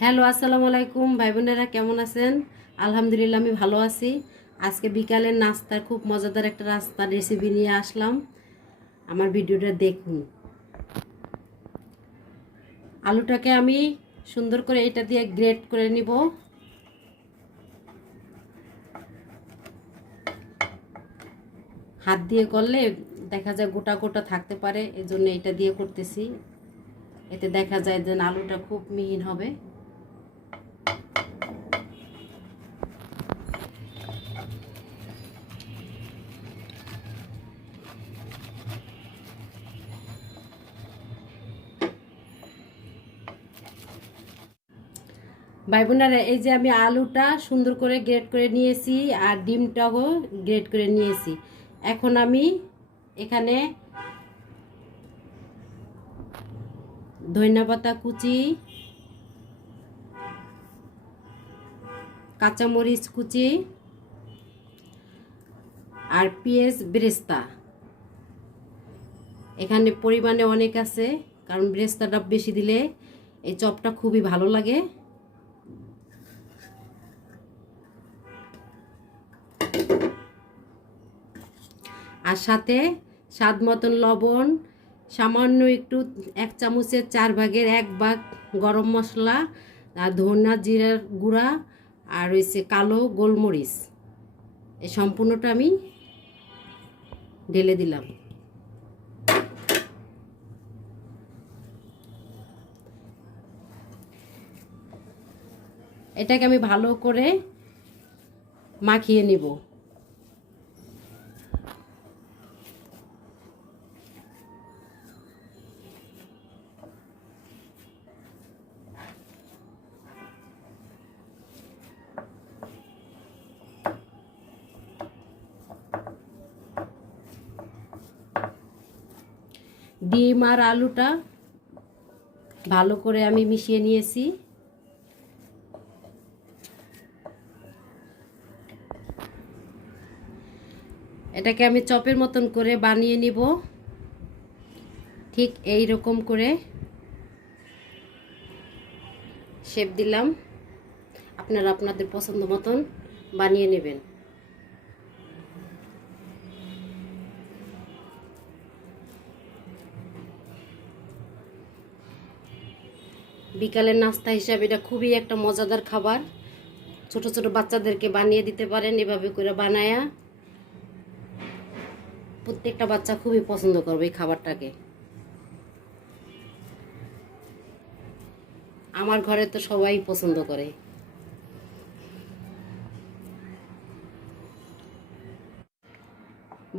Hello, আসসালামু আলাইকুম ভাই বোনেরা, কেমন আছেন? আলহামদুলিল্লাহ, আমি ভালো আছি। আজকে বিকালের নাস্তার খুব মজাদার একটা নাস্তার রেসিপি নিয়ে আসলাম। আমার ভিডিওটা দেখুন। আলুটাকে আমি সুন্দর করে এটা দিয়ে গ্রেট করে নিব। হাত দিয়ে করলে দেখা যায় গোটা গোটা থাকতে পারে, এজন্য এটা দিয়ে করতেছি। এতে দেখা যায় যে আলুটা খুব মিহিন হবে। ভাই বোনেরা, এই যে আমি আলুটা সুন্দর করে গ্রেট করে নিয়েছি আর ডিমটাও গ্রেট করে নিয়েছি। এখন আমি এখানে ধনিয়াপাতা কুচি, কাঁচামরিচ কুচি আর পেঁয়াজ বেরেস্তা এখানে পরিমাণে অনেক আছে, কারণ বেরেস্তাটা বেশি দিলে এই চপটা খুবই ভালো লাগে। আর সাথে স্বাদ মতন লবণ, সামান্য একটু 1 চামচের 4 ভাগের 1 ভাগ গরম মশলা, আর ধনিয়া জিরার গুঁড়া, আর হয়েছে কালো গোলমরিচ। এই সম্পূর্ণটা আমি ঢেলে দিলাম। এটাকে আমি ভালো করে মাখিয়ে নিব। ডিম আর আলুটা ভালো করে আমি মিশিয়ে নিয়েছি। এটাকে আমি চপের মতন করে বানিয়ে নিব, ঠিক এই রকম করে শেপ দিলাম। আপনারা আপনাদের পছন্দ মতন বানিয়ে নেবেন। বিকালের নাস্তা হিসাবে এটা খুবই একটা মজাদার খাবার। ছোট ছোট বাচ্চাদেরকে বানিয়ে দিতে পারেন এভাবে করে বানায়া। প্রত্যেকটা বাচ্চা খুবই পছন্দ করবে এই খাবারটাকে। আমার ঘরে তো সবাই পছন্দ করে।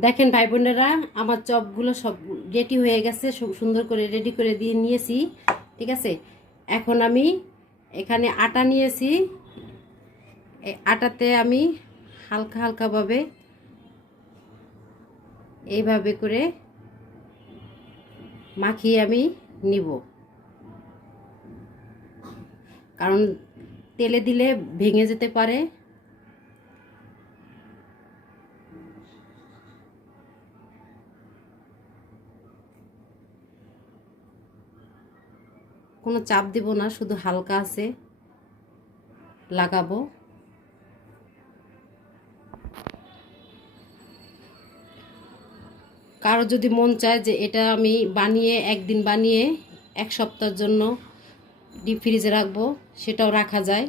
দেখেন ভাই বোনেরা, আমার চপগুলো সব রেডি হয়ে গেছে, সুন্দর করে রেডি করে দিয়ে নিয়েছি। ঠিক আছে, এখন আমি এখানে আটা নিয়েছি। এই আটাতে আমি হালকা হালকাভাবে এইভাবে করে মাখিয়ে আমি নিব, কারণ তেলে দিলে ভেঙে যেতে পারে। কোনো চাপ দিব না, শুধু হালকা আছে লাগাবো। কারো যদি মন চায় যে এটা আমি বানিয়ে একদিন বানিয়ে 1 সপ্তাহের জন্য ডিপ ফ্রিজে রাখবো, সেটাও রাখা যায়।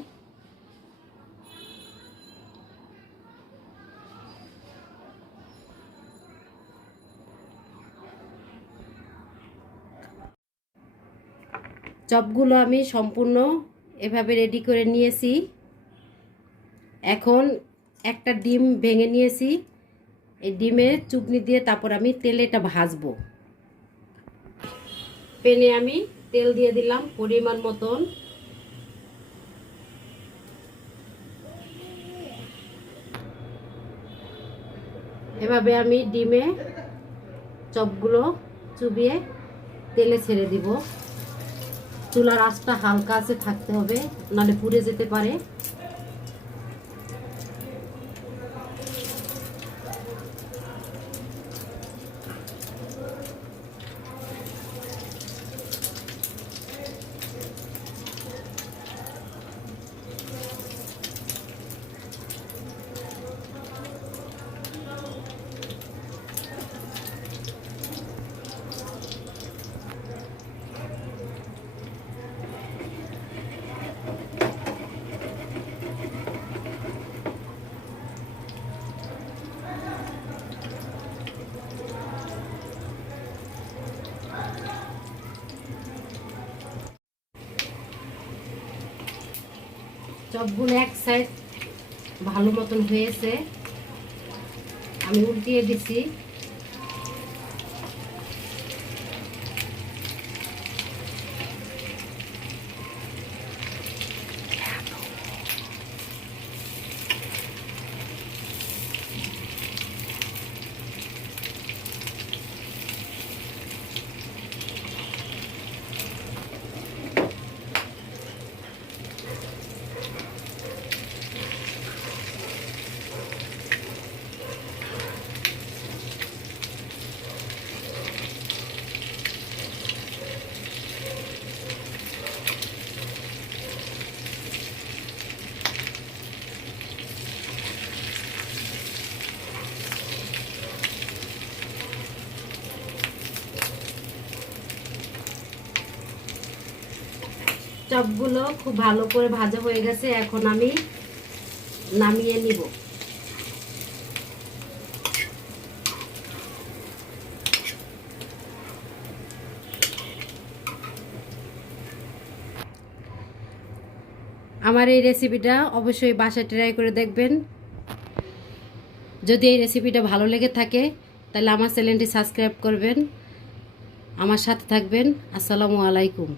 চপগুলো আমি সম্পূর্ণ এভাবে রেডি করে নিয়েছি। এখন একটা ডিম ভেঙে নিয়েছি, এই ডিমের চুবনি দিয়ে তারপর আমি তেলে এটা ভাজবো। প্যানে আমি তেল দিয়ে দিলাম পরিমাণ মতন। এভাবে আমি ডিমে চপগুলো চুবিয়ে তেলে ছেড়ে দিব। চুলার আঁচটা হালকা আছে থাকতে হবে, নাহলে পুড়ে যেতে পারে। চপগুলো এক সাইড ভালো মতন হয়েছে, আমি উল্টিয়ে দিছি। চপগুলো খুব ভালো করে ভাজা হয়ে গেছে, এখন আমি নামিয়ে নিব। আমার এই রেসিপিটা অবশ্যই বাসায় ট্রাই করে দেখবেন। যদি এই রেসিপিটা ভালো লেগে থাকে তাহলে আমার চ্যানেলটি সাবস্ক্রাইব করবেন, আমার সাথে থাকবেন। আসসালামু আলাইকুম।